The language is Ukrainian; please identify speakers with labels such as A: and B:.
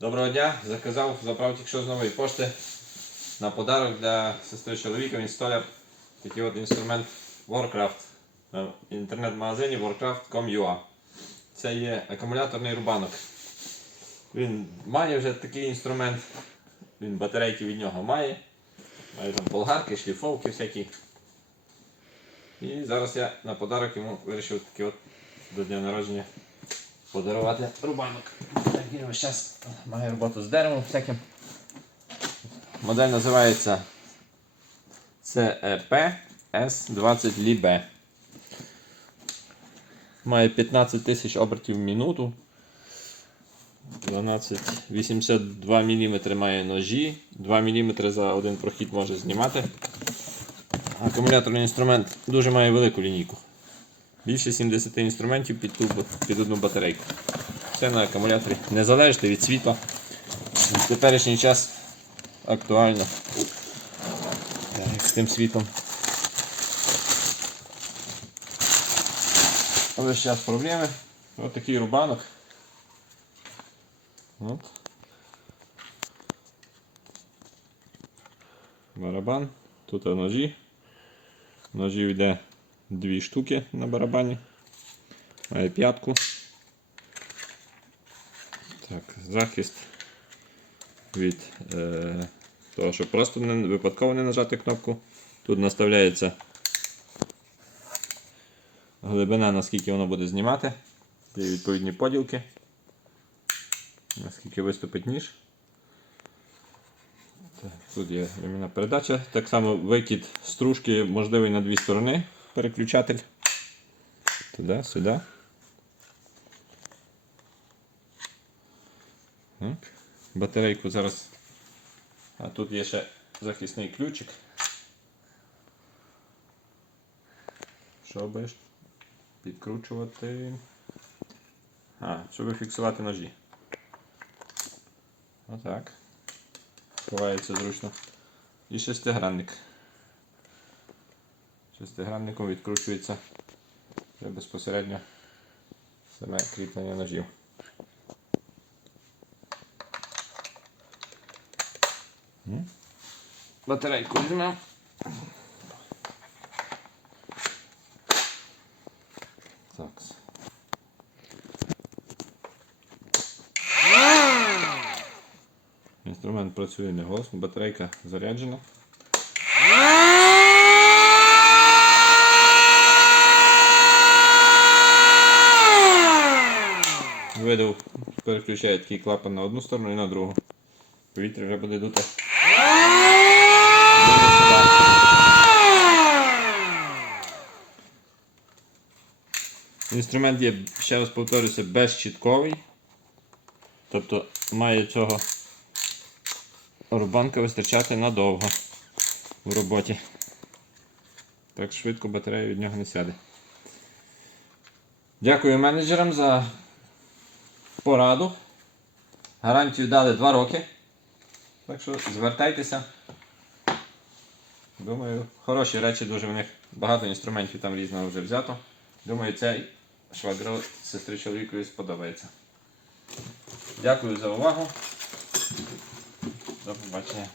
A: Доброго дня! Заказав, забрав тільки що з нової пошти на подарок для сестри чоловіка. Він столяр. Такий от інструмент Warcraft. В інтернет-магазині warcraft.com.ua. Це є акумуляторний рубанок. Він має вже такий інструмент. Він батарейки від нього має. Має там болгарки, шліфовки всякі. І зараз я на подарок йому вирішив такий от до дня народження подарувати рубанок. Так, весь час має роботу з деревом всяким. Модель називається CEP S20 LIB. Має 15 тисяч обертів в минуту. 12, 82 мм має ножі, 2 мм за один прохід може знімати. Акумуляторний інструмент дуже має велику лінійку. Більше 70 інструментів під, ту, під одну батарейку. Все на акумуляторі. Не залежить від світла. В теперішній час актуально. З тим світлом. Весь час проблеми. Ось такий рубанок. От. Барабан. Тут ножі. Ножів йде дві штуки на барабані. Має п'ятку. Так, захист від е, того, щоб просто не, випадково не нажати кнопку. Тут наставляється глибина, наскільки воно буде знімати. Є відповідні поділки. Наскільки виступить ніж. Так, тут є ремінна передача. Так само викид стружки можливий на дві сторони. Переключатель. Туди, сюди. Так. Батарейку зараз. А тут є ще захисний ключик. Щоб підкручувати. А, щоб фіксувати ножі. Отак. Ховається зручно. І шестигранник. Шестигранником відкручується вже безпосередньо саме кріплення ножів. Батарейку візьмемо. Так. Інструмент працює не голосно, батарейка заряджена. Видав, переключає такий клапан на одну сторону і на другу. Повітря вже буде дути. Інструмент є, ще раз повторюся, безщітковий. Тобто має цього рубанка вистачати надовго в роботі. Так швидко батарея від нього не сяде. Дякую менеджерам за пораду. Гарантію дали 2 роки. Так що звертайтеся. Думаю, хороші речі, дуже в них багато інструментів там різного вже взято. Думаю, цей швагро сестри чоловікові сподобається. Дякую за увагу. До побачення.